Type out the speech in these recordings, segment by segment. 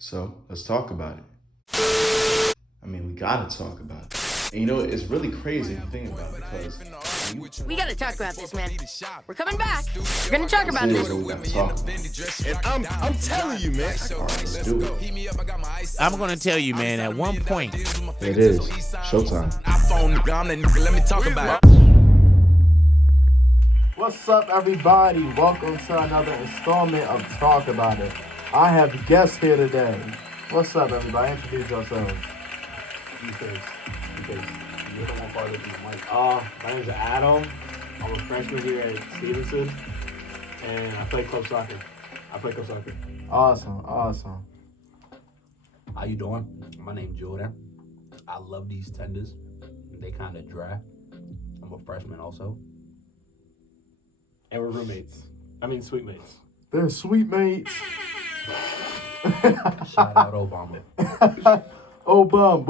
So let's talk about it. I mean, we gotta talk about it. And you know, it's really crazy to think about because We gotta talk about this, man. We're coming back. We're gonna talk about it this. is what we gotta talk about. And I'm telling you, man. All right, let's do it. I'm gonna tell you, man, at one point. It is showtime. Let me talk about it. What's up, everybody? Welcome to another installment of Talk About It. I have guests here today. What's up, everybody? Introduce yourselves. Because you're the one farther from the mic. My name's Adam. I'm a freshman here at Stevenson, and I play club soccer. Awesome. How you doing? My name's Jordan. I love these tenders. They kind of dry. I'm a freshman also. And we're roommates. I mean, sweet mates. They're sweet mates. Shout out Obama. Obama.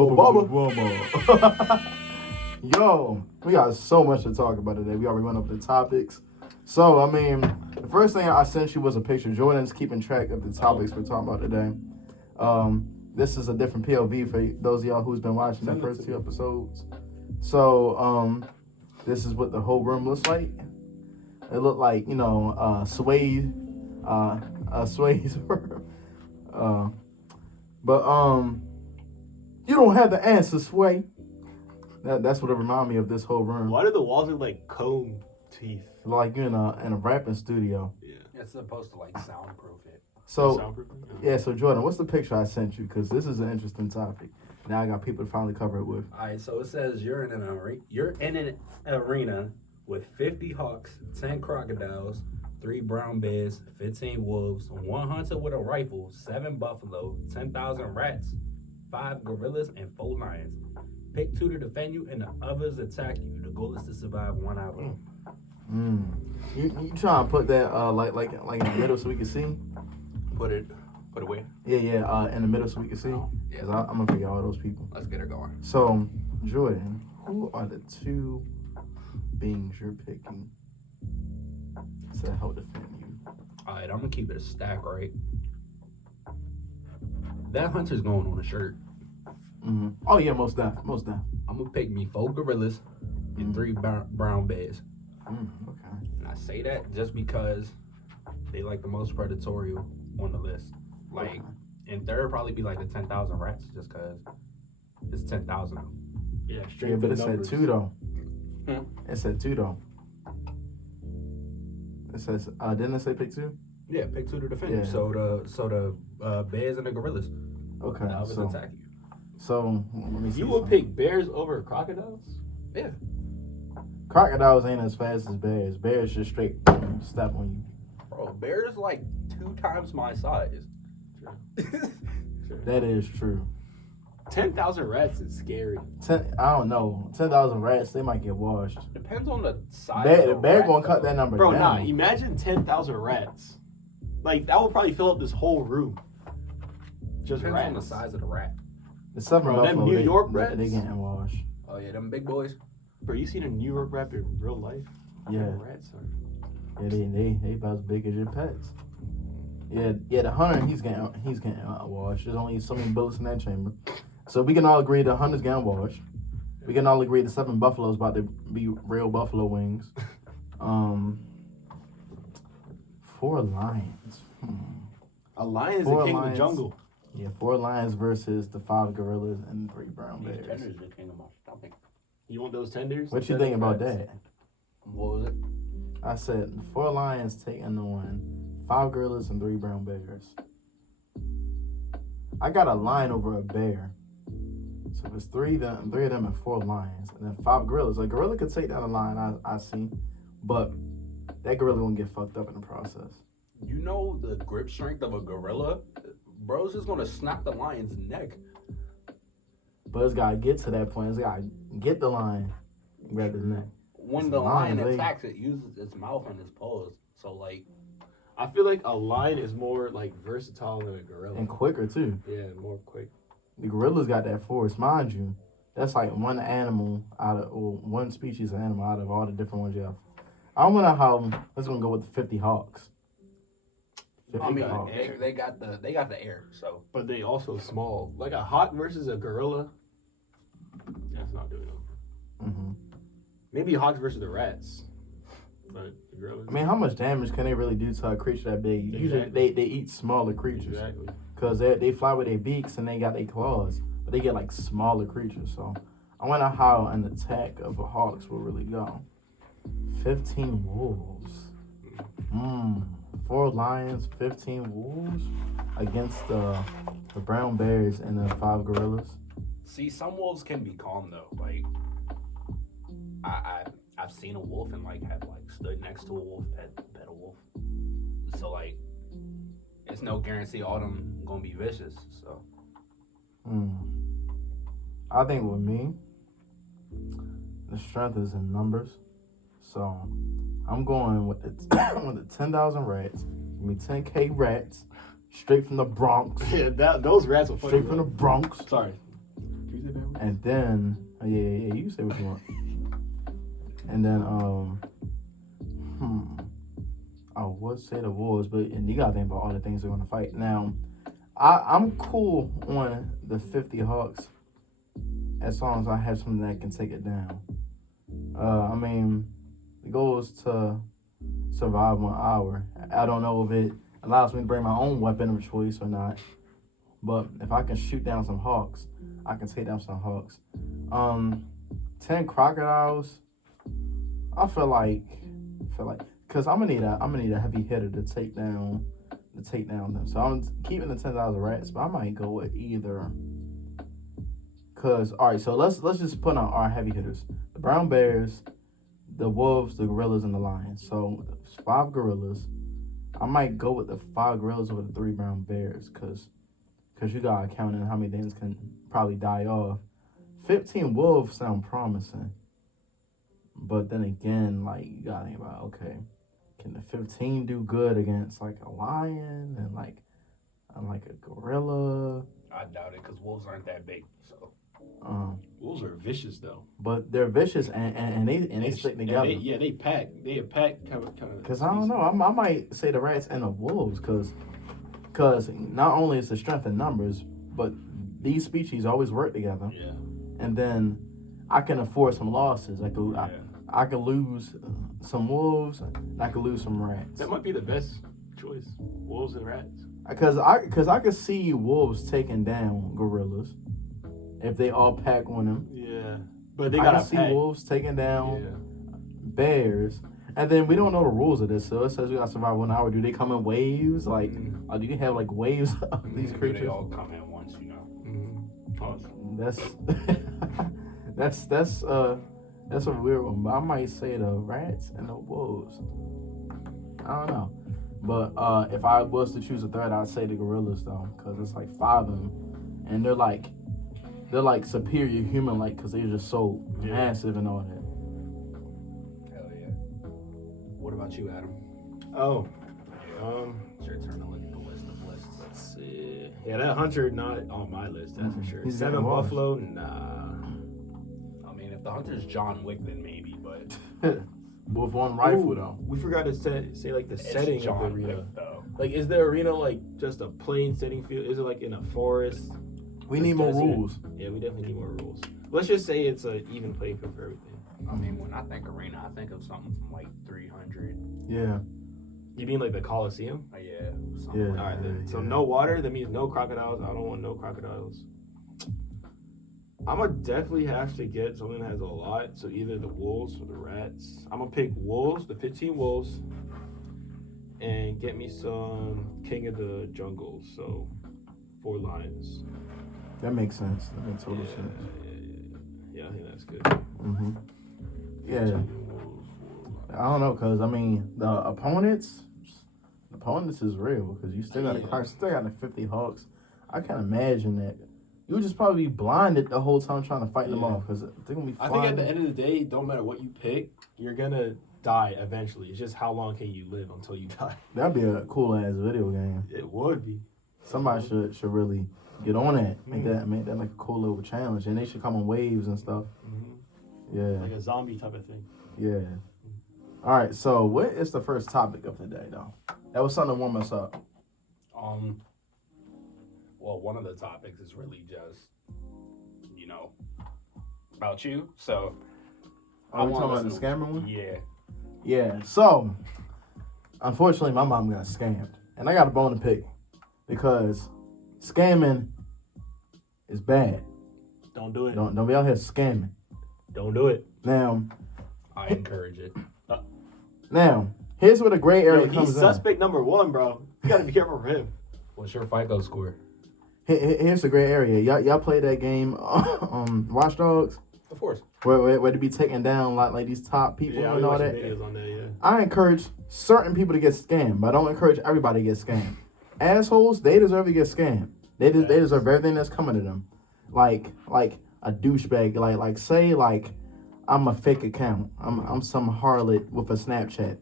Yo, we got so much to talk about today. We already went over the topics. So, I mean, the first thing I sent you was a picture. Jordan's keeping track of the topics we're talking about today. This is a different POV for those of y'all who's been watching the first two episodes. So, this is what the whole room looks like. It looked like, suede, suede. But you don't have the answer, Sway. That's what it reminded me of this whole room. Why do the walls look like cone teeth? Like you're in a rapping studio. Yeah. It's supposed to soundproof it. So Soundproofing? yeah, so Jordan, what's the picture I sent you? Because this is an interesting topic. Now I got people to finally cover it with. All right, so it says you're in an arena with 50 hawks, 10 crocodiles, 3 brown bears, 15 wolves, 1 hunter with a rifle, 7 buffalo, 10,000 rats, 5 gorillas, and 4 lions. Pick 2 to defend you, and the others attack you. The goal is to survive 1 hour. You trying to put that like in the middle so we can see? Put it where? Yeah, in the middle so we can see. Yeah. Cause I'm gonna figure all those people. Let's get her going. So Jordan, who are the 2 beings you're picking to help defend you? All right, I'm gonna keep it a stack, right? That hunter's going on a shirt. Mm-hmm. Oh yeah, most deaf. I'm gonna pick me 4 gorillas and 3 brown bears. Okay. And I say that just because they like the most predatory on the list. Like, and third probably be like the 10,000 rats, just cause it's 10,000 of them. Yeah, straight Yeah, but it numbers. said 2 though. Hmm. It said 2 though. It says didn't it say pick 2? Yeah, pick 2 to defend Yeah. you. So the bears and the gorillas. Okay. The others attack you. So let me see. You will something. pick bears over crocodiles? Yeah. Crocodiles ain't as fast as bears. Bears just straight step on you. Bro, bears like 2 times my size. That is true. 10,000 rats is scary. I don't know. 10,000 rats, they might get washed. Depends on the size. The of bear rat, gonna cut though. that number Bro, down. nah, imagine 10,000 rats. Like, that would probably fill up this whole room. Just Depends on the rats. size of the rat. The Southern Bro, them Buffalo, New York they rats? getting washed. Oh yeah, them big boys. Bro, you seen a New York rat in real life? Yeah. Rats are... Yeah, they about as big as your pets. Yeah, the hunter he's getting washed. There's only so many bullets in that chamber. So we can all agree the hunter's getting washed. We can all agree the 7 buffaloes about to be real buffalo wings. 4 lions. A lion is 4 the king of lions. the jungle. Yeah, 4 lions versus the 5 gorillas and 3 brown These bears. tenders are king of my stomach. You want those tenders? What you instead think of about rats? that? What was it? I said 4 lions taking on 5 gorillas and 3 brown bears. I got a lion over a bear. So if it's 3 of them and 4 lions, and then 5 gorillas. A gorilla could take down a lion, I see, but that gorilla gonna get fucked up in the process. You know the grip strength of a gorilla? Bro's just gonna snap the lion's neck. But it's gotta get to that point. It's gotta get the lion, and grab his neck. When It's the a lion, lion they- attacks, it uses its mouth and its paws. So like, I feel like a lion is more like versatile than a gorilla. And quicker too. Yeah, and more quick. The gorilla's got that force, mind you. That's like one animal one species of animal out of all the different ones you have. I wonder how. Let's gonna go with the 50 hawks. I mean, hawks. they got the air. So, But they also small. Like a hawk versus a gorilla. That's not doing it. Mm-hmm. Maybe hawks versus the rats. But the gorillas. I mean, how much damage can they really do to a creature that big? Usually, Exactly. they eat smaller creatures Exactly. because they fly with their beaks and they got their claws, but they get like smaller creatures. So I wonder how an attack of a hawks will really go. 15 wolves. 4 lions, 15 wolves against the brown bears and the 5 gorillas. see, some wolves can be calm though. Like, I've seen a wolf and like have like stood next to a wolf, pet a wolf. So like, it's no guarantee all them gonna be vicious. So I think with me, the strength is in numbers. So I'm going with the with the 10,000 rats. Give me 10K rats, straight from the Bronx. Yeah, those rats will fuck Straight you from the up. Bronx. Sorry. Can you say that word? And then, yeah, you say what you want. And then, I would say the wolves, but and you gotta think about all the things they're gonna fight. Now, I'm cool on the 50 hawks as long as I have something that can take it down. I mean, the goal is to survive 1 hour. I don't know if it allows me to bring my own weapon of choice or not, but if I can shoot down some hawks, I can take down some hawks. 10 crocodiles. I feel like, cause I'm gonna need a heavy hitter to take down them. So I'm keeping the 10,000 rats, but I might go with either. Cause all right, so let's just put on our heavy hitters: the brown bears, the wolves, the gorillas, and the lions. So 5 gorillas. I might go with the 5 gorillas over the 3 brown bears, cause you gotta count in how many things can probably die off. 15 wolves sound promising. But then again, like, you gotta think about, okay, can the 15 do good against like a lion and like a gorilla? I doubt it because wolves aren't that big. So Wolves are vicious though. But they're vicious and they stick together. They pack. They a pack kind of. Cause I don't know, I might say the rats and the wolves, cause not only is the strength in numbers, but these species always work together. Yeah. And then I can afford some losses. I could lose some wolves. And I could lose some rats. That might be the best choice. Wolves and rats. Cause I could see wolves taking down gorillas if they all pack on them. Yeah. But they I gotta can see pack. wolves taking down Yeah. bears. And then we don't know the rules of this, so it says we gotta survive 1 hour. Do they come in waves? Like, or do you have like waves of these maybe creatures? they all come at once, you know. That's a weird one. But I might say the rats and the wolves. I don't know. But if I was to choose a third, I'd say the gorillas though, because it's like 5 of them, and they're like superior human, like, because they're just so massive and all that. Hell yeah. What about you, Adam? Oh. It's your turn to look at the list of lists. Let's see. Yeah, that hunter not on my list. That's for sure. He's 7 getting washed. buffalo. Nah. I mean, if the hunter's John Wick, then maybe, but With one rifle Ooh, though. We forgot to say like the it's setting John of the arena. Wick, though. Like, is the arena like just a plain setting field? Is it like in a forest? We need more desert? rules. Yeah, we definitely need more rules. Let's just say it's an even playing field for everything. I mean, when I think arena, I think of something from like 300. Yeah. You mean like the Coliseum? Yeah, something Yeah. like All right, then. So Yeah. no water. That means no crocodiles. I don't want no crocodiles. I'm gonna definitely have to get something that has a lot. So either the wolves or the rats. I'm gonna pick wolves, the 15 wolves, and get me some King of the Jungle. So 4 lions. That makes sense. That makes total Yeah, sense. yeah, I think that's good. Mm-hmm. Yeah. 15 wolves, 4 lions. I don't know, cause I mean the opponents is real, because you still got the 50 hawks. I can't imagine that. You would just probably be blinded the whole time trying to fight them Yeah. off, because they're gonna be I flying. think at the end of the day, don't matter what you pick, you're gonna die eventually. It's just how long can you live until you die. That'd be a cool ass video game. It would be. Somebody should really get on that. Make that like a cool little challenge, and they should come in waves and stuff. Yeah, Like a zombie type of thing. yeah. All right, so what is the first topic of the day, though? That was something to warm us up. Well, one of the topics is really just, about you. So, Are we wanna talking about the listen to- scammer one? Yeah. Yeah. So, unfortunately, my mom got scammed, and I got a bone to pick because scamming is bad. Don't do it. Don't be out here scamming. Don't do it. Now, I encourage it. here's where the gray area Yo, comes he's in. suspect number one, bro. You gotta be careful for him. What's your FICO score? Here's the gray area. Y'all play that game, Watch Dogs, Of course. where they be taking down like these top people Yeah, I and was all watching that. videos on that, yeah. I encourage certain people to get scammed, but I don't encourage everybody to get scammed. Assholes, they deserve to get scammed. They deserve everything that's coming to them. Like a douchebag. Like say I'm a fake account. I'm some harlot with a Snapchat,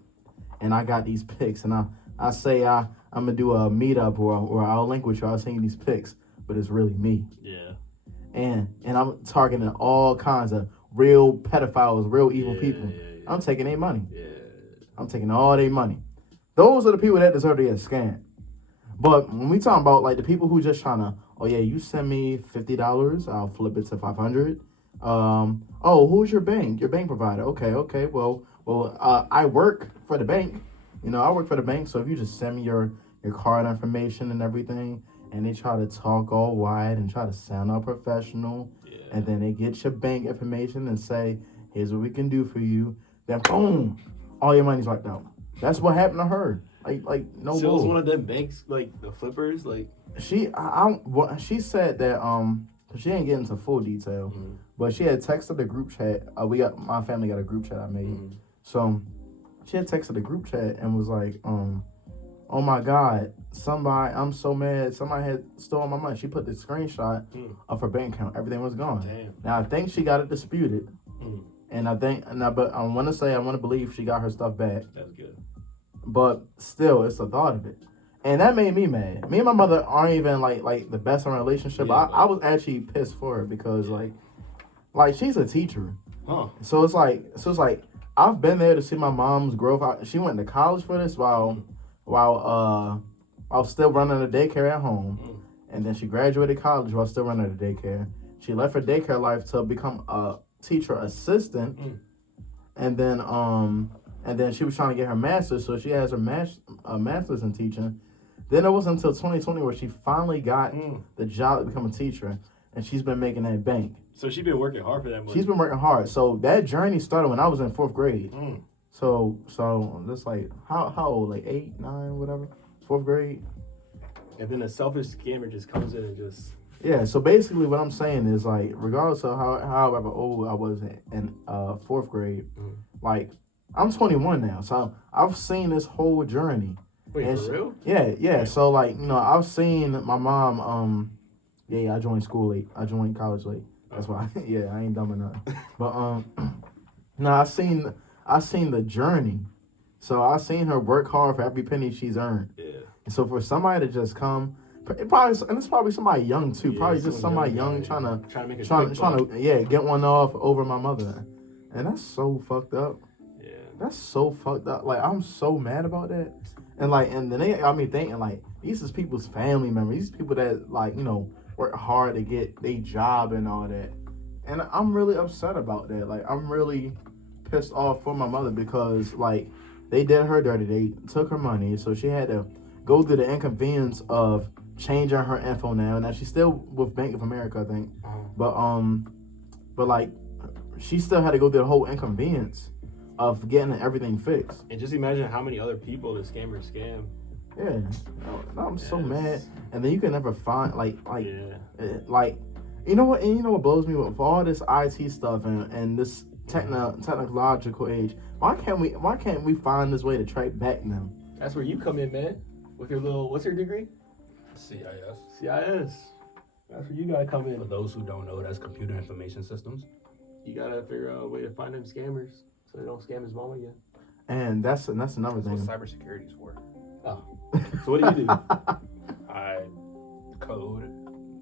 and I got these pics, and I say I'm gonna do a meetup or I'll link with you. I'll send you these pics, but it's really me. Yeah. And I'm targeting all kinds of real pedophiles, real evil people. Yeah. I'm taking their money. Yeah. I'm taking all their money. Those are the people that deserve to get scammed. But when we talking about like the people who just trying to, oh yeah, you send me $50, I'll flip it to $500. Oh, who's your bank? Your bank provider. Okay. Well, I work for the bank. I work for the bank. So if you just send me your card information and everything, and they try to talk all wide and try to sound all professional, and then they get your bank information and say, here's what we can do for you. Then boom, all your money's wiped out. That's what happened to her. Like no. So it was bull. one of them banks, like the flippers, like. She she said that she didn't get into full detail, but she had texted the group chat. My family got a group chat I made, so she had texted the group chat and was like, oh my God, I'm so mad. Somebody had stolen my money. She put the screenshot of her bank account. Everything was gone. Damn. Now I think she got it disputed, and but I want to believe she got her stuff back. That's good. But still, it's the thought of it. And that made me mad. Me and my mother aren't even like the best in a relationship. Yeah, I was actually pissed for her because like she's a teacher. Huh. So it's like I've been there to see my mom's growth. She went to college for this while still running a daycare at home. And then she graduated college while still running a daycare. She left her daycare life to become a teacher assistant. And then she was trying to get her master's, so she has her master's in teaching. Then it wasn't until 2020 where she finally got the job to become a teacher, and she's been making that bank. So she's been working hard for that money. She's been working hard. So that journey started when I was in 4th grade. So that's like how old? Like 8, 9, whatever. 4th grade. And then a selfish scammer just comes in and just. Yeah. So basically, what I'm saying is like, regardless of however old I was in 4th grade, like. I'm 21 now, so I've seen this whole journey. Wait, for real? Yeah. So like, I've seen my mom. I joined school late. I joined college late. That's why. Yeah, I ain't dumb enough. But no, I seen the journey. So I seen her work hard for every penny she's earned. Yeah. And so for somebody to just come, it's probably somebody young too. Yeah, probably just somebody young yeah. trying make a to quick buck. get one off over my mother, and that's so fucked up. Yeah. That's so fucked up. Like, I'm so mad about that. And then they got me thinking, like, these is people's family members. These people that, like, work hard to get their job and all that. And I'm really upset about that. Like, I'm really pissed off for my mother because, like, they did her dirty. They took her money. So she had to go through the inconvenience of changing her info now. Now, she's still with Bank of America, I think. But like, she still had to go through the whole inconvenience of getting everything fixed. And just imagine how many other people the scammers scam. Yeah, no, I'm so mad. And then you can never find like you know what? And you know what blows me with all this IT stuff and this technological age? Why can't we find this way to track back them? That's where you come in, man. With your little, what's your degree? CIS. CIS. That's where you gotta come For in. those who don't know, that's computer information systems. You gotta figure out a way to find them scammers so they don't scam his mom again. And that's another That's what thing. cybersecurity is for. Oh. So what do you do? I code,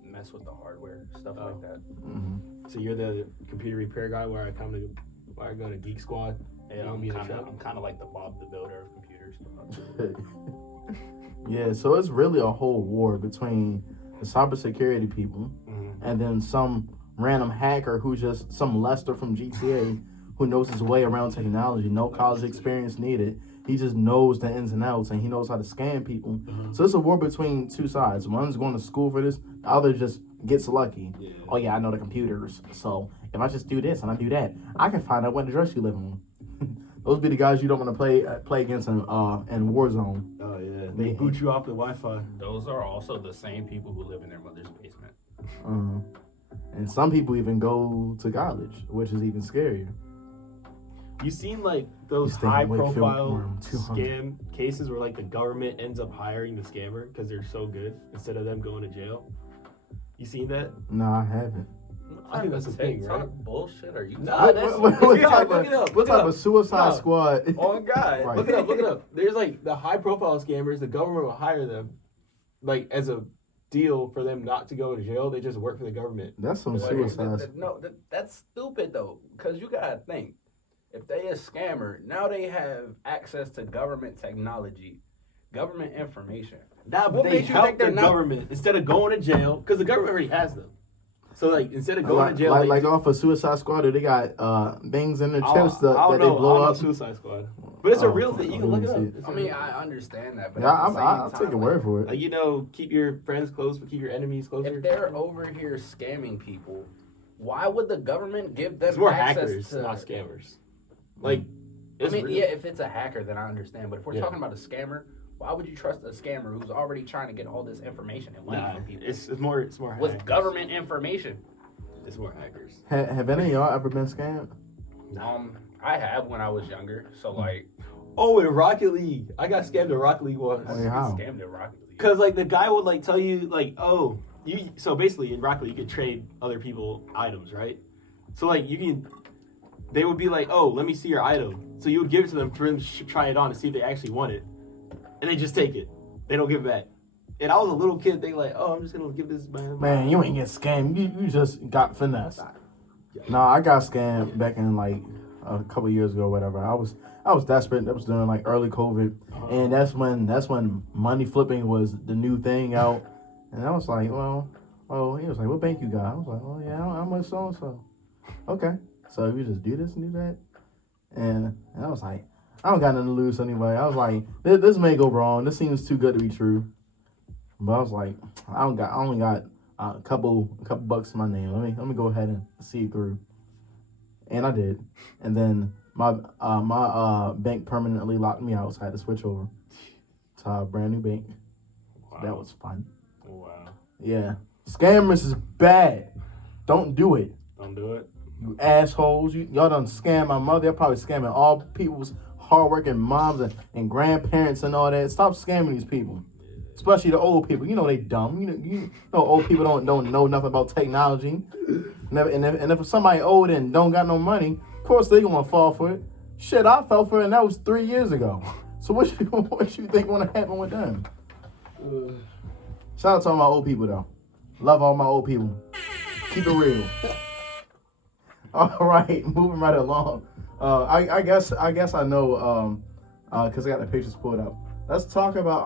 mess with the hardware, stuff like that. So you're the computer repair guy where I go to Geek Squad. Yeah, You I'm meet a kind truck? of like the Bob the Builder of computers. Yeah, so it's really a whole war between the cybersecurity people and then some random hacker who's just some Lester from GTA who knows his way around technology, no college experience needed. He just knows the ins and outs and he knows how to scam people. So it's a war between two sides. One's going to school for this, the other just gets lucky. Yeah. Oh yeah, I know the computers. So if I just do this and I do that, I can find out what address you live on. Those be the guys you don't want to play against in Warzone. Oh yeah, they boot you off the Wi-Fi. Those are also the same people who live in their mother's basement. And some people even go to college, which is even scarier. You seen like those You stay in Wakefield high-profile room 200. scam cases where like the government ends up hiring the scammer because they're so good instead of them going to jail? You seen that? No, I haven't. I think that's a thing, TikTok right? bullshit are you? Nah, that's What type look it up. of, Look what it type up. of Suicide No. Squad? Oh God! Right. Look it up. Look it up. There's like the high-profile scammers. The government will hire them, like as a deal for them not to go to jail. They just work for the government. That's some Like, suicide. No, that's stupid though. Because you gotta think, if they a scammer, now they have access to government technology, government information. Nah, but What they makes you help think the they're not- government instead of going to jail because the government already has them. So like instead of going to jail, like, they, off of Suicide Squad, they got things in their I chips that don't they know. blow I don't up. know Suicide Squad, but it's a Oh, real thing. You can look it up. I didn't see It's I a mean, real- I understand that, but Yeah, at the same I'll time, take your word for it. like keep your friends close, but keep your enemies closer. If they're over here scamming people, why would the government give them It's more access hackers, to not scammers. Like, I it's mean, real. yeah, if it's a hacker, then I understand. But if we're Yeah. talking about a scammer, why would you trust a scammer who's already trying to get all this information and money Nah, from people it's more with hackers. government information? It's more hackers. Have any of y'all ever been scammed? I have when I was younger. So like, Oh, in Rocket League, I got scammed in Rocket League once. Oh, yeah. How? scammed at Rocket League. Cause like the guy would like tell you like, oh, you. So basically in Rocket League, you could trade other people items, right? So like they would be like, oh, let me see your item. So you would give it to them for them to try it on to see if they actually want it, and they just take it. They don't give it back. And I was a little kid. They like, oh, I'm just gonna give this Man, you ain't get scammed. You just got finessed. Nah, I got scammed back in like a couple years ago, whatever. I was desperate. That was during like early COVID, and that's when money flipping was the new thing out. And I was like, well, he was like, what bank you got? I was like, well, yeah, I'm with so and so. Okay, so we just do this and do that, and I was like, I don't got nothing to lose anyway. I was like, this may go wrong. This seems too good to be true. But I was like, I only got a couple bucks in my name. Let me go ahead and see it through. And I did. And then my bank permanently locked me out, so I had to switch over to a brand new bank. Wow. That was fun. Wow. Yeah. Scammers is bad. Don't do it. Don't do it. You assholes. Y'all done scam my mother. Y'all probably scamming all people's hardworking moms and grandparents and all that. Stop scamming these people. Especially the old people. You know they dumb. You know old people don't know nothing about technology. And if somebody old and don't got no money, of course they gonna fall for it. Shit, I fell for it and that was 3 years ago. So what you think gonna happen with them? Shout out to all my old people though. Love all my old people. Keep it real. All right, moving right along. I guess I know because I got the pictures pulled up. Let's talk about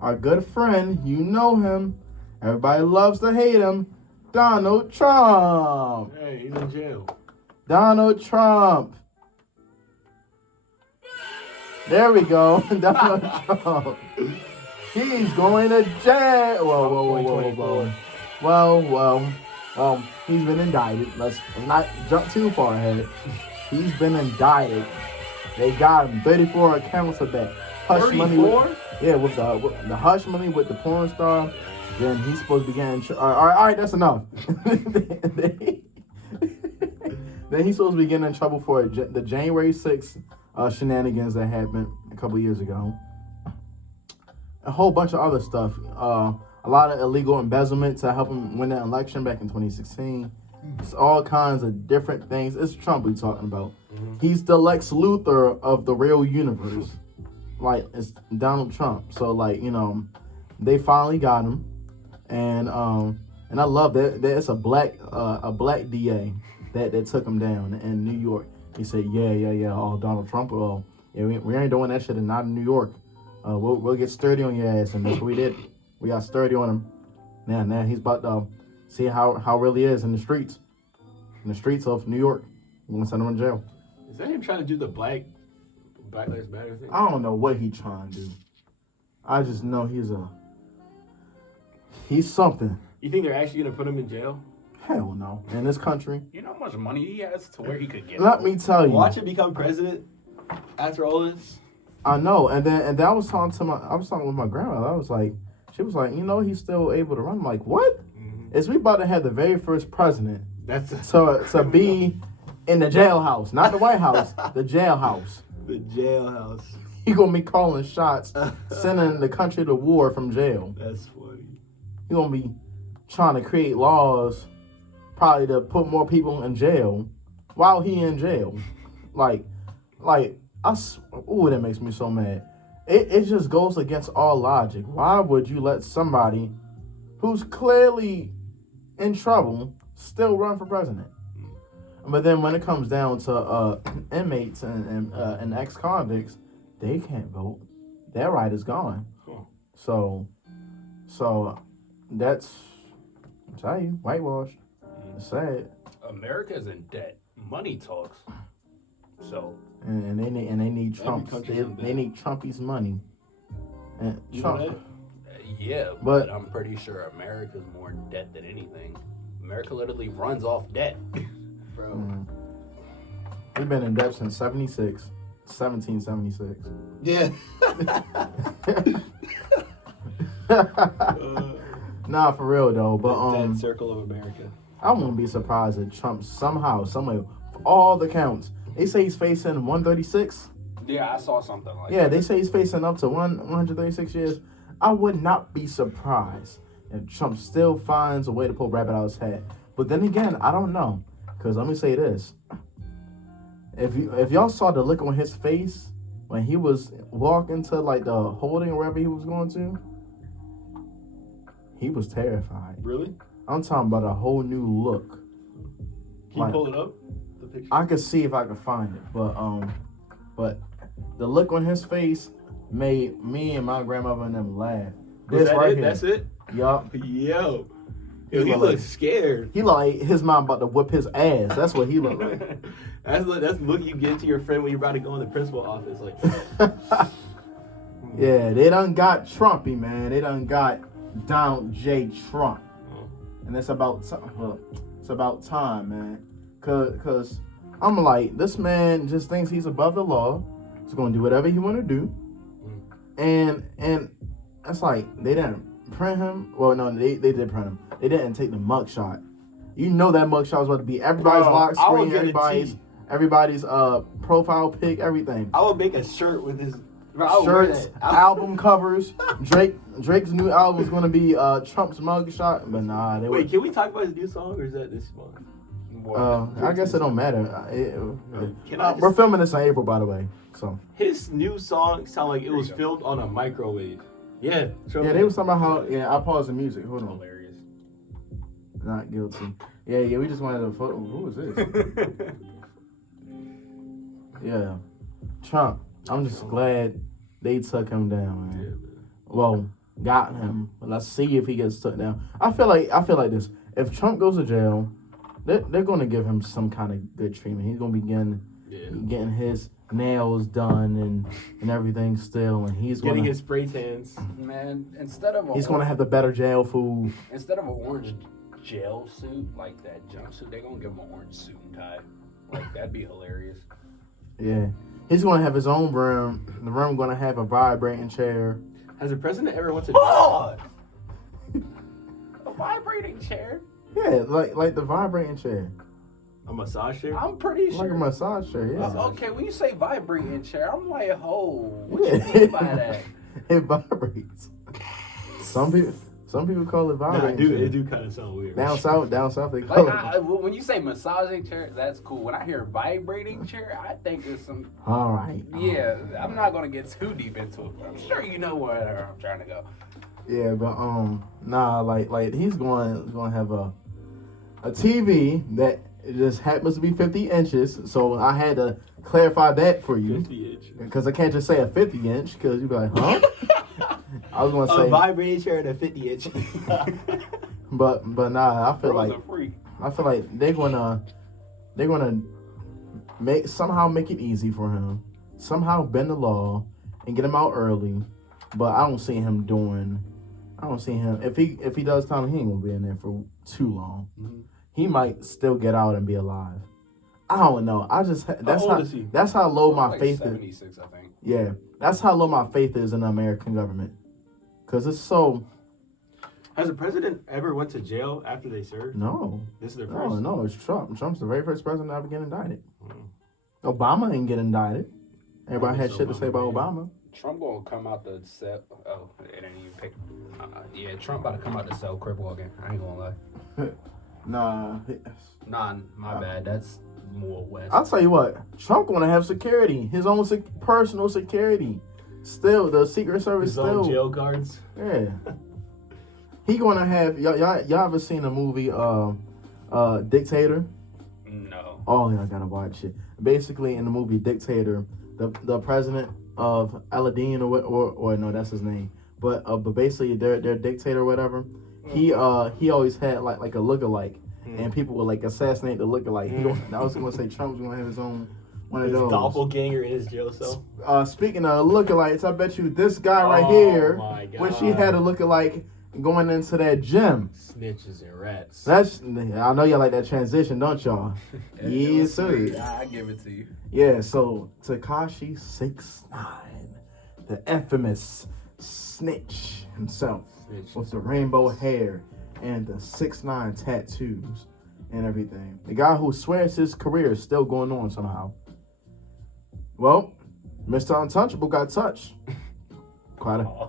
our good friend. You know him. Everybody loves to hate him. Donald Trump. Hey, he's in jail. Donald Trump. There we go. Donald Trump. He's going to jail. Whoa. Well, he's been indicted. Let's not jump too far ahead. He's been indicted. They got him 34 accounts of that hush money. 34? With the hush money with the porn star. Then he's supposed to be getting. All right, that's enough. Then he's supposed to be getting in trouble for the January 6th shenanigans that happened a couple years ago. A whole bunch of other stuff. A lot of illegal embezzlement to help him win that election back in 2016. It's all kinds of different things. It's Trump we're talking about. He's the Lex Luthor of the real universe. Like, it's Donald Trump. So, like, they finally got him. And I love that it's a black DA that took him down in New York. He said, yeah. Oh, Donald Trump. Yeah, we ain't doing that shit not in New York. We'll get sturdy on your ass, and that's what we did. We got sturdy on him. Now he's about to see how it really is in the streets of New York. We're gonna send him in jail. Is that him trying to do the Black Lives Matter thing? I don't know what he's trying to do. I just know he's something. You think they're actually gonna put him in jail? Hell no. In this country, You know how much money he has to where he could get. let me tell you. Watch him become president after all this. I know, and then I was talking with my grandmother. She was like, he's still able to run. I'm like, what? Mm-hmm. Is we about to have the very first president That's to be in the jailhouse, not the White House, the jailhouse. the jailhouse. He gonna be calling shots, sending the country to war from jail. That's funny. He gonna be trying to create laws, probably to put more people in jail while he in jail. That makes me so mad. It just goes against all logic. Why would you let somebody who's clearly in trouble still run for president? But then when it comes down to inmates and ex-convicts, they can't vote. Their right is gone. So that's, I tell you, whitewashed. It's sad. America's in debt. Money talks. So And they need Trump's. country's in They need Trumpy's money. And You know Trump. yeah, But- but I'm pretty sure America's more in debt than anything. America literally runs off debt. Bro. We've been in debt since 1776. Yeah. Nah, for real though. But Dead circle of America. I wouldn't be surprised if Trump somehow, someway, for all the counts, they say he's facing 136. Yeah, I saw something like Yeah, that. they say he's facing up to 136 years. I would not be surprised if Trump still finds a way to pull rabbit out of his hat. But then again, I don't know. Because let me say this. If y'all saw the look on his face when he was walking to like the holding or wherever he was going to, he was terrified. Really? I'm talking about a whole new look. Can you pull it up? The picture? I could see if I could find it, but the look on his face made me and my grandmother and them laugh. Is This that right it? here. That's it? Yup. Yo, He he look looks like- scared. He like his mom about to whip his ass. That's what he looked like. That's the look you give to your friend when you're about to go in the principal office. Like, Yeah, they done got Trumpy, man. They done got Donald J. Trump. And it's about time, man. Cause I'm like, this man just thinks he's above the law. He's gonna do whatever he wanna do. And it's like they didn't print him. Well, no, they did print him. They didn't take the mugshot. You know that mugshot was about to be everybody's Bro, lock I would screen, get a everybody's profile pic, everything. I would make a shirt with his. Bro, I would wear Shirts, that. album covers. Drake's new album is gonna be Trump's mugshot, but nah, they Wait, can we talk about his new song or is that this month? I guess it don't matter. Can I We're just- filming this in April, by the way. So His new song sound like it was filmed on a microwave. Yeah. show yeah, me. they was talking about how. Yeah, I paused the music. Hold on. Hilarious. Not guilty. Yeah. We just wanted a photo. Who is this? Yeah, Trump. I'm just glad they took him down, man. Well, got him. But let's see if he gets took down. I feel like this. If Trump goes to jail, they're going to give him some kind of good treatment. He's going to be getting his nails done and everything still, and he's Getting gonna, his spray tans. Man, instead of he's going to have the better jail food. instead of an orange jail suit like that jumpsuit, they're gonna give him an orange suit and tie. Like that'd be hilarious. Yeah, he's going to have his own room. The room going to have a vibrating chair. Has the president ever went to jail? A vibrating chair. Yeah, like the vibrating chair, A massage chair? I'm pretty like a sure. massage chair. Yeah, Okay, when you say vibrating chair, I'm like, oh, what Yeah. you mean by that? It vibrates. Some people call it Nah, vibrating. it chair. do kind of sound weird. Down south they call Like it. when you say massaging chair, that's cool. When I hear vibrating chair, I think it's some. All right. Yeah, I'm not gonna get too deep into it. But I'm sure you know where I'm trying to go. Yeah, but nah, like he's going to have a TV that It just happens to be 50 inches, so I had to clarify that for you. 50 inch. Because I can't just say a 50 inch, because you'd be like, huh? I was gonna A say, vibrating chair and a 50 inch. but nah, I feel Bro's like a freak. they're gonna somehow make it easy for him, somehow bend the law and get him out early. But I don't see him if he does time, he ain't gonna be in there for too long. Mm-hmm. He might still get out and be alive. I don't know. That's how low my Like faith is. 76, I think. Yeah, that's how low my faith is in the American government. Cause it's so Has a president ever went to jail after they served? no. This is their first. No, it's Trump. Trump's the very first president to ever get indicted. Obama ain't get indicted. Everybody had shit to say about Obama. Trump gonna come out the cell. Oh, it ain't even pick. Yeah, Trump about to come out the cell crip walking. I ain't gonna lie. Nah. Nah, my bad. That's more west. I'll tell you what. Trump gonna have security. His own personal security. Still, the Secret Service His own jail guards. Yeah. He gonna have y'all ever seen a movie Dictator? No. Oh, y'all gotta watch it. Basically, in the movie Dictator, the president of Aladdin or no, that's his name. But basically, their dictator or whatever. He always had like a lookalike, and people would like assassinate the lookalike. I was gonna say Trump's gonna have his own one of those. Doppelganger in his jail cell. Speaking of lookalikes, I bet you this guy right Oh here, my God. wish he had a lookalike going into that gym. Snitches and rats. I know y'all like that transition, don't y'all? Yes, sir. I give it to you. Yeah, so Tekashi 6ix9ine, the infamous snitch himself, with the rainbow hair and the 6ix9ine tattoos and everything. The guy who swears his career is still going on somehow. Well, Mr. Untouchable got touched. Quite a...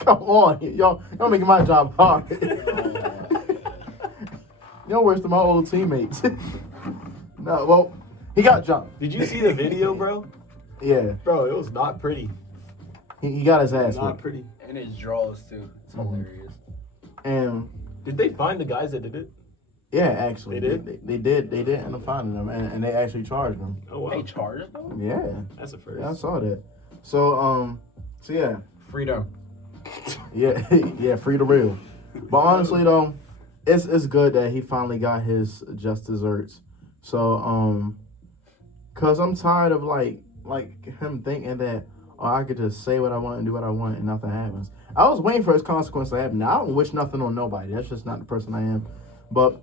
Come on, y'all making my job hard. Y'all worse than my old teammates. No, well, he got jumped. Did you see the video, bro? Yeah, Bro, it was not pretty. he got his ass Not whipped. pretty. And his draws too. It's hilarious. And Did they find the guys that did it? yeah, actually, They did? They did end up finding them, and they actually charged them. Oh wow. They charged them? Yeah, That's a first. yeah, I saw that. So yeah, Freedom. yeah, yeah, free to real. But honestly though, it's good that he finally got his just desserts. So cause I'm tired of like him thinking that I could just say what I want and do what I want and nothing happens. I was waiting for his consequence to happen. Now, I don't wish nothing on nobody. That's just not the person I am. But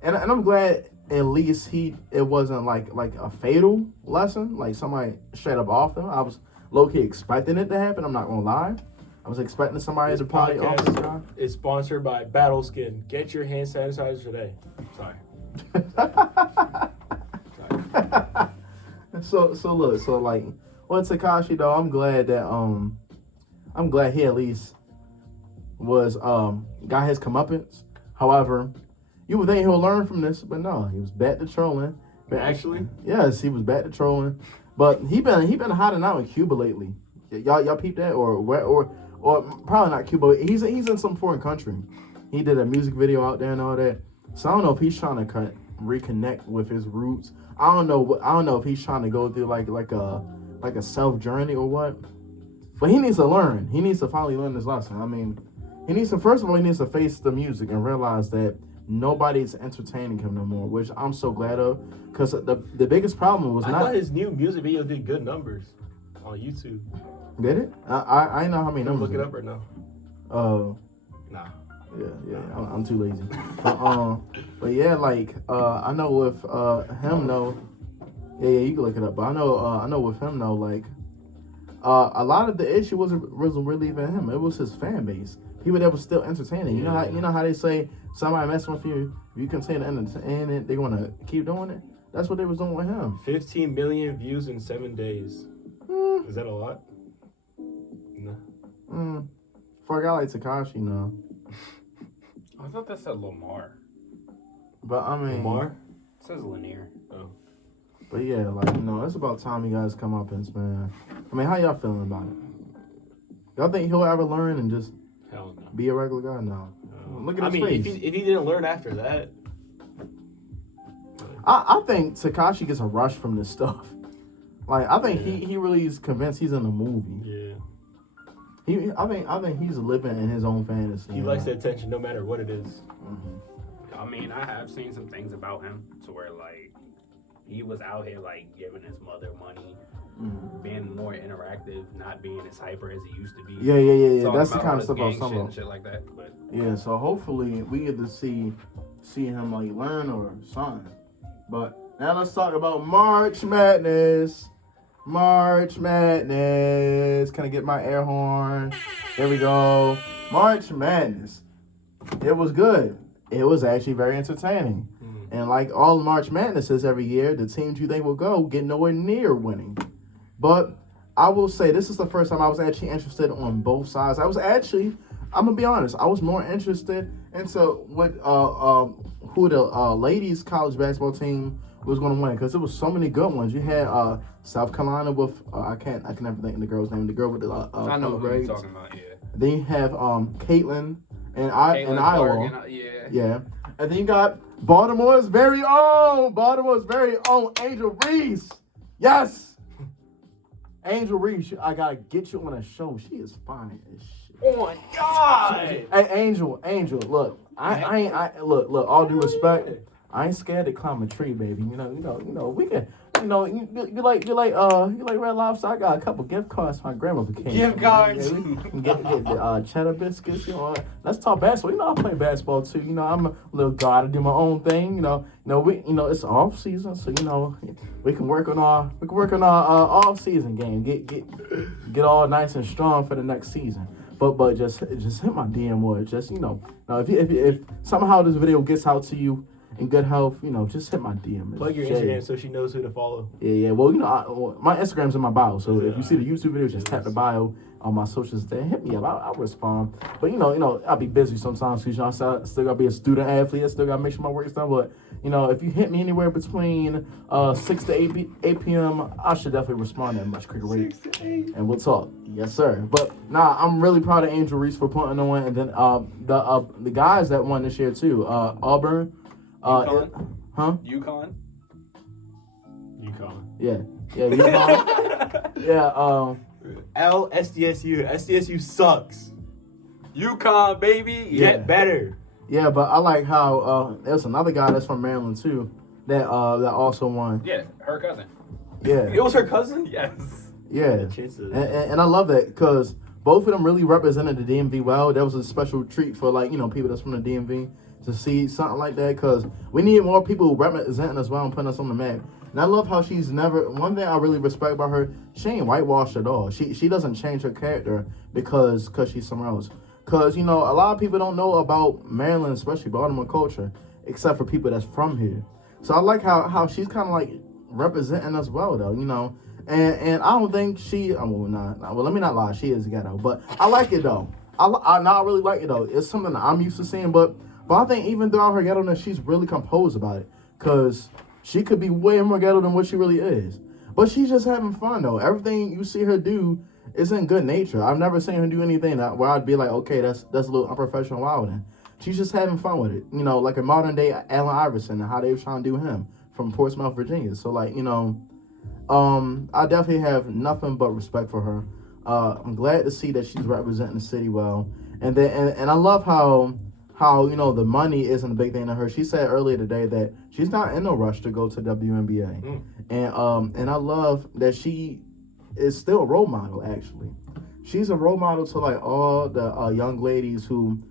and I'm glad at least it wasn't like a fatal lesson, like somebody straight up off him. I was low-key expecting it to happen, I'm not gonna lie. I was expecting somebody This to probably off this guy. podcast is sponsored by Battle Skin. Get your hand sanitizer today. Sorry. So like with Tekashi though, I'm glad he at least was got his comeuppance. However, you would think he'll learn from this, but no, he was back to trolling. Actually? Yes, he was back to trolling. But he been hiding out in Cuba lately. Y'all peep that or probably not Cuba. He's in some foreign country. He did a music video out there and all that. So I don't know if he's trying to reconnect with his roots. I don't know if he's trying to go through like a self journey or what. But he needs to learn. He needs to finally learn this lesson. I mean, first of all, he needs to face the music and realize that nobody's entertaining him no more, which I'm so glad of. Because the biggest problem was I thought his new music video did good numbers on YouTube. Did it? I know how many numbers. Look it up right now. Nah. Yeah, I'm too lazy. But yeah, like I know with him though. Yeah, you can look it up. But I know with him though, like a lot of the issue wasn't really even him. It was his fan base. People that was still entertaining. You know how they say somebody messing with you, if you continue to entertain it, they want to keep doing it. That's what they was doing with him. 15 million views in 7 days. Is that a lot? No. For a guy like Tekashi, no. I thought that said Lamar. But I mean, Lamar? It says Lanier. Oh. But yeah, like it's about time you guys come up and man. I mean, how y'all feeling about it? Y'all think he'll ever learn and just Hell no. be a regular guy? No. Look at his face. If he didn't learn after that, I think Tekashi gets a rush from this stuff. Like, I think he really is convinced he's in a movie. Yeah. I think he's living in his own fantasy. He likes the attention no matter what it is. Mm-hmm. I mean, I have seen some things about him to where like he was out here like giving his mother money, being more interactive, not being as hyper as he used to be. Yeah. Talking That's the about kind all of his stuff I was gang talking shit about. and shit like that. But Yeah, so hopefully we get to see him like learn or something. But now let's talk about March Madness. March Madness. Can I get my air horn? There we go. March Madness. It was good. It was actually very entertaining. And like all March Madnesses every year, the teams you think will go get nowhere near winning. But I will say this is the first time I was actually interested on both sides. I'm gonna be honest, I was more interested into what who the ladies college basketball team was gonna win, because there was so many good ones. You had South Carolina with I can never think of the girl's name. The girl with the I know who braids. you're talking about. Yeah. Then you have Caitlin and Caitlin Iowa. Clark, Yeah. And then you got Baltimore's very own Angel Reese. Yes. Angel Reese, I gotta get you on a show. She is fine as shit. Oh my God! Hey, Angel, look, look, all due respect, I ain't scared to climb a tree, baby. You know, we can, you like Red Lobster. I got a couple gift cards my grandmother came. Gift cards. Yeah, we can get the cheddar biscuits. Let's talk basketball. I play basketball too. I'm a little guy to do my own thing. It's off season, so we can work on our off season game. Get all nice and strong for the next season. But just hit my DM or just if somehow this video gets out to you in good health, just hit my DM. Plug your Instagram so she knows who to follow. Yeah. Well, my Instagram's in my bio, so if you see the YouTube video, just tap the bio on my socials there. Hit me up. I'll respond. But I'll be busy sometimes because I still gotta be a student athlete. I still gotta make sure my work's done. But if you hit me anywhere between 6 to 8 p.m., I should definitely respond at a much quicker rate. 6 to 8. And we'll talk. Yes, sir. But I'm really proud of Angel Reese for putting on. And then the guys that won this year too, Auburn. UConn? Yeah, UConn. Yeah, SDSU. SDSU sucks. UConn, baby. Get better. Yeah, but I like how there's another guy that's from Maryland too that also won. Yeah, her cousin. Yeah. It was her cousin? Yes. Yeah. Chances. And I love that because both of them really represented the DMV well. That was a special treat for people that's from the DMV to see something like that, because we need more people representing us well and putting us on the map. And I love how she's never, one thing I really respect about her, she ain't whitewashed at all. She doesn't change her character because she's somewhere else. Because, a lot of people don't know about Maryland, especially Baltimore culture, except for people that's from here. So I like how she's kind of like representing us well, though, And I don't think let me not lie, she is ghetto. But I like it, though. I really like it, though. It's something that I'm used to seeing, but I think even throughout her ghetto-ness, she's really composed about it. Because she could be way more ghetto than what she really is. But she's just having fun, though. Everything you see her do is in good nature. I've never seen her do anything where I'd be like, okay, that's a little unprofessional wilding. She's just having fun with it. Like a modern-day Allen Iverson and how they were trying to do him from Portsmouth, Virginia. So, I definitely have nothing but respect for her. I'm glad to see that she's representing the city well. And I love how the money isn't a big thing to her. She said earlier today that she's not in no rush to go to WNBA. And I love that she is still a role model. Actually, she's a role model to all the young ladies who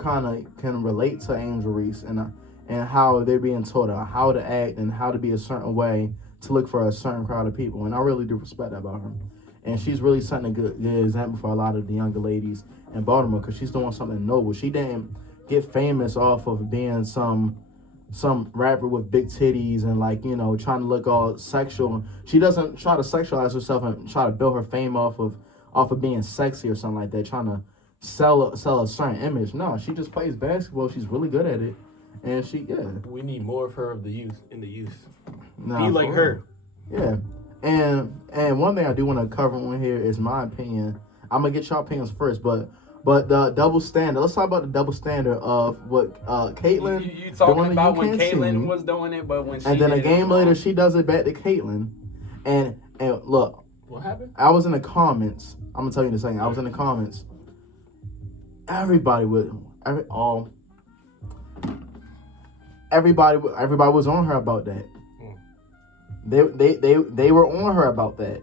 kind of can relate to Angel Reese and how they're being taught how to act and how to be a certain way to look for a certain crowd of people. And I really do respect that about her. And she's really setting a good example for a lot of the younger ladies in Baltimore, because she's doing something noble. She didn't get famous off of being some rapper with big titties and trying to look all sexual. She doesn't try to sexualize herself and try to build her fame off of being sexy or something like that, trying to sell a certain image. No, she just plays basketball. She's really good at it, and we need more of her in the youth. Nah, be like her. Yeah, and one thing I do want to cover on here is my opinion. I'm gonna get y'all opinions first, but But the double standard. Let's talk about the double standard of what Caitlyn. You talking doing about You when Can't Caitlyn See. was doing it, but when she And then a did it game wrong. later, she does it back to Caitlyn. And look, What happened? I was in the comments. I'm gonna tell you in a second. I was in the comments. Everybody was on her about that. They were on her about that.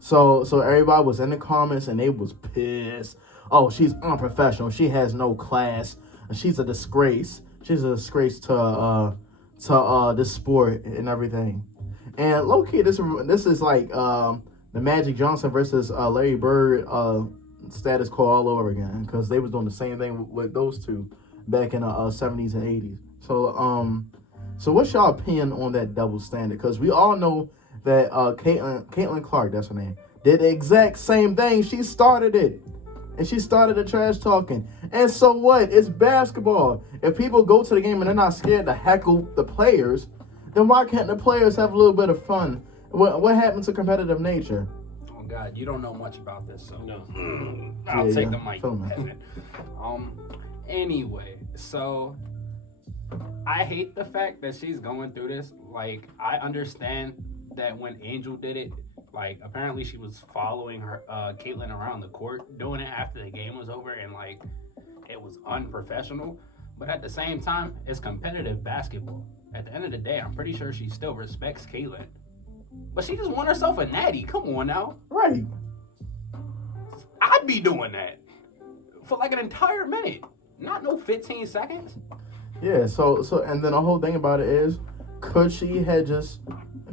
So everybody was in the comments and they was pissed. Oh, she's unprofessional. She has no class. She's a disgrace. She's a disgrace to this sport and everything. And low key, this is like the Magic Johnson versus Larry Bird status quo all over again, because they was doing the same thing with those two back in the 70s and 80s. So what's y'all opinion on that double standard? Because we all know that Caitlyn Clark, that's her name, did the exact same thing. She started it. And she started the trash talking. And so what? It's basketball. If people go to the game and they're not scared to heckle the players, then why can't the players have a little bit of fun? What happened to competitive nature? Oh God, you don't know much about this, so No. I'll take the mic, Fill me. peasant. Anyway, so I hate the fact that she's going through this. Like, I understand that when Angel did it, like, apparently she was following her Caitlyn around the court, doing it after the game was over, and like, it was unprofessional. But at the same time, it's competitive basketball. At the end of the day, I'm pretty sure she still respects Caitlyn. But she just won herself a natty. Come on now. Right. I'd be doing that for like an entire minute. Not no 15 seconds. Yeah, so and then the whole thing about it is, could she have just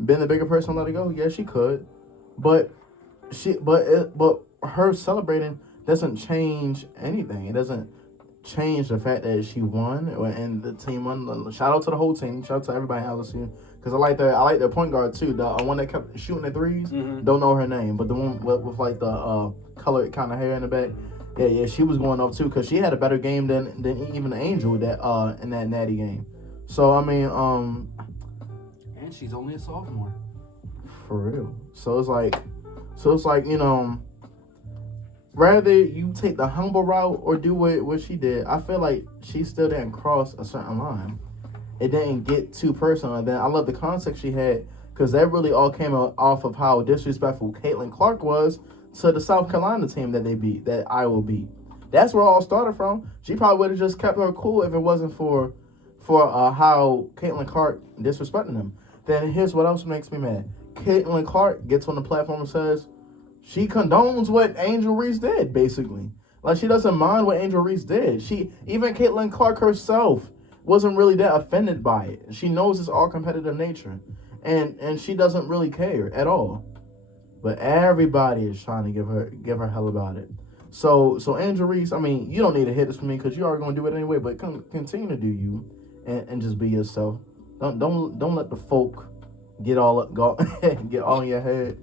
been the bigger person and let it go? Yeah, she could. But her celebrating doesn't change anything. It doesn't change the fact that she won and the team won. Shout out to the whole team. Shout out to everybody in LSU. Because I like their point guard too. The one that kept shooting the threes. Mm-hmm. Don't know her name, but the one with like the colored kind of hair in the back. Yeah, she was going up too because she had a better game than even Angel that in that natty game. So I mean, And she's only a sophomore. for real. So it's like rather you take the humble route or do what she did. I feel like she still didn't cross a certain line. It didn't get too personal. And then I love the context she had because that really all came off of how disrespectful Caitlyn Clark was to the South Carolina team that Iowa beat. That's where it all started from. She probably would have just kept her cool if it wasn't for how Caitlyn Clark disrespecting them. Then here's what else makes me mad. Caitlyn Clark gets on the platform and says she condones what Angel Reese did, basically. Like, she doesn't mind what Angel Reese did. Even Caitlyn Clark herself wasn't really that offended by it. She knows it's all competitive nature. And she doesn't really care at all. But everybody is trying to give her hell about it. So Angel Reese, I mean, you don't need to hit this for me because you are going to do it anyway. But continue to do you and just be yourself. Don't let the folk get all in your head.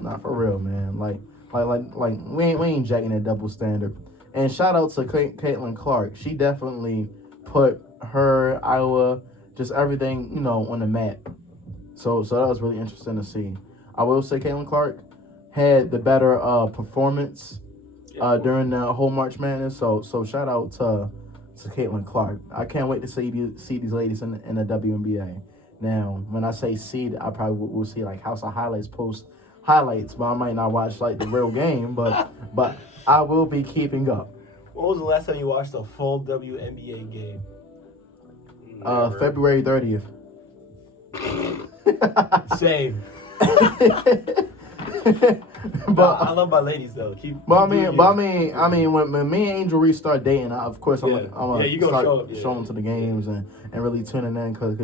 Not for real, man. Like we ain't jacking that double standard. And shout out to Caitlyn Clark. She definitely put her Iowa, just everything, on the map. So that was really interesting to see. I will say Caitlyn Clark had the better performance during the whole March Madness. So shout out to Caitlyn Clark. I can't wait to see these ladies in the WNBA. Now, when I say see, I probably will see like House of Highlights post highlights, but I might not watch like the real game. But I will be keeping up. When was the last time you watched a full WNBA game? February 30th. Same. But I love my ladies though. I mean, when me and Angel Reese start dating, of course I'm gonna start showing to the games and really tuning in because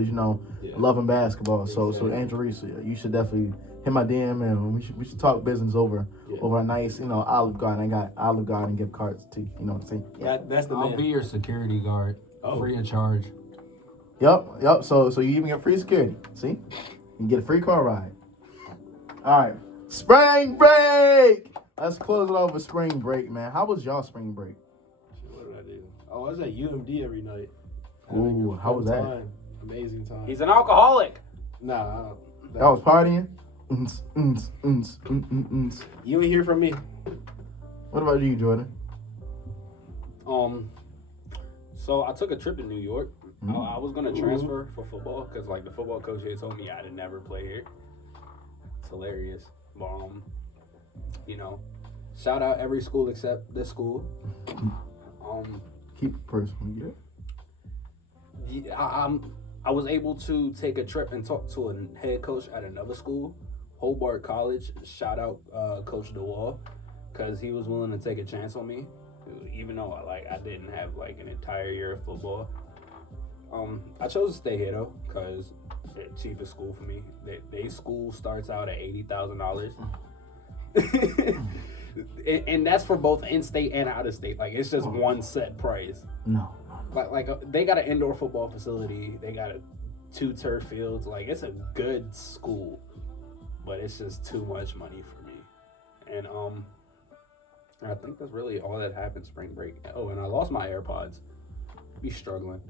loving basketball. So Angel Reese, you should definitely hit my DM and we should talk business over a nice Olive Garden. I got Olive Garden gift cards too. See. That's the I'll man. be your security guard, free of charge. Yep. So you even get free security. See, you get a free car ride. All right. Spring break. Let's close it off with spring break, man. How was y'all spring break? What did I do? Oh, I was at UMD every night. Ooh, how was that? Time. Amazing time. He's an alcoholic. Nah. Y'all was partying? You ain't hear from me. What about you, Jordan? So I took a trip to New York. I was gonna transfer for football because like the football coach here told me I'd never play here. It's hilarious. But you know, shout out every school except this school. Keep it personal, yeah. I was able to take a trip and talk to a head coach at another school, Hobart College. Shout out Coach DeWall, because he was willing to take a chance on me, even though I didn't have like an entire year of football. I chose to stay here though, because it's the cheapest school for me. They school starts out at $80,000. And that's for both in-state and out-of-state. Like, it's just one set price. No. Like they got an indoor football facility. They got 2 turf fields. Like, it's a good school, but it's just too much money for me. And I think that's really all that happened spring break. Oh, and I lost my AirPods. Be struggling.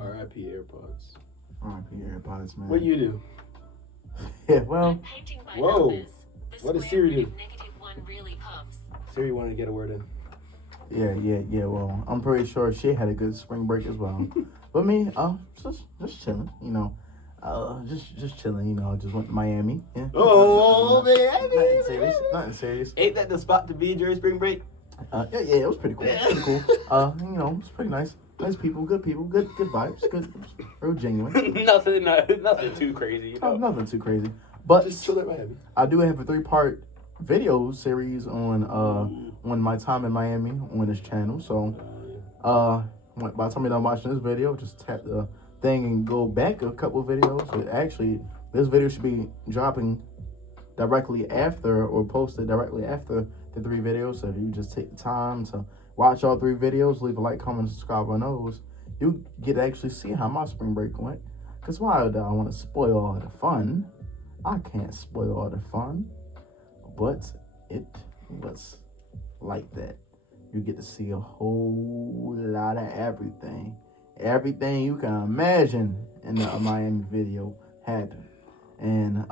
R.I.P. AirPods. R.I.P. AirPods, man. What you do? Yeah, well. Whoa. What does Siri do? Siri wanted to get a word in. Yeah. Well, I'm pretty sure she had a good spring break as well. But me, just chilling, you know. Just chilling, you know. Just went to Miami. Yeah. Oh, man. Nothing serious. Ain't that the spot to be during spring break? Yeah, it was pretty cool. You know, it's pretty nice. Nice people, good vibes, good, real genuine. nothing too crazy. You know? Nothing too crazy. But Just chill at Miami. I do have a 3-part video series on my time in Miami on this channel. So by the time you're done watching this video, just tap the thing and go back a couple videos. But actually, this video should be dropping directly after or posted directly after the 3 videos. So if you just take the time to watch all 3 videos, leave a like, comment, subscribe on those, you get to actually see how my spring break went. Because why do I want to spoil all the fun? I can't spoil all the fun. But it was like that. You get to see a whole lot of everything. Everything you can imagine in the Miami video happened. And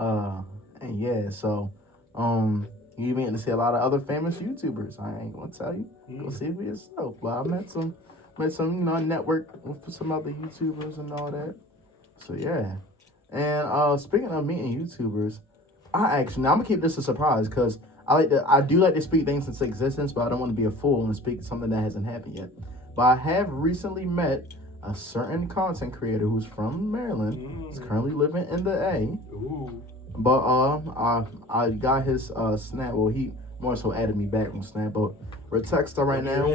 yeah, so you even get to see a lot of other famous YouTubers. I ain't gonna tell you. Go see it for yourself. But I met some, you know, network with some other YouTubers and all that. So yeah. And speaking of meeting YouTubers, I'm gonna keep this a surprise because I do like to speak things into existence, but I don't want to be a fool and speak something that hasn't happened yet. But I have recently met a certain content creator who's from Maryland. He's currently living in the A. Ooh. But I got his Snap. Well, he more so added me back on Snap, but we're texting right now.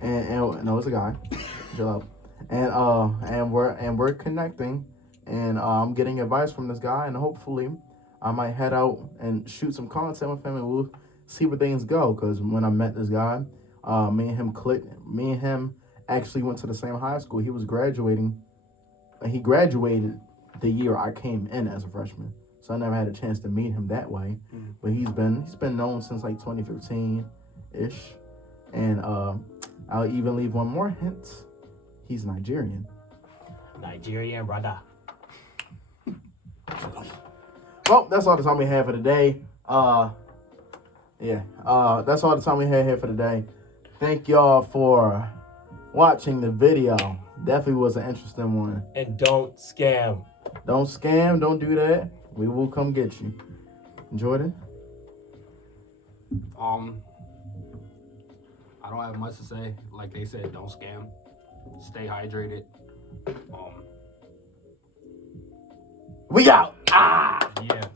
And no, it's a guy. Chill out. And we're connecting, and I'm getting advice from this guy, and hopefully I might head out and shoot some content with him, and we'll see where things go. Because when I met this guy, me and him clicked. Me and him actually went to the same high school. He was graduating. He graduated the year I came in as a freshman, so I never had a chance to meet him that way. But he's been known since like 2015-ish, and I'll even leave one more hint. He's Nigerian. Nigerian brother. Well, that's all the time we have for today. That's all the time we have here for today. Thank y'all for watching the video. Definitely was an interesting one. And don't scam. Don't scam. Don't do that. We will come get you. Jordan? I don't have much to say. Like they said, don't scam. Stay hydrated. We out. Yeah.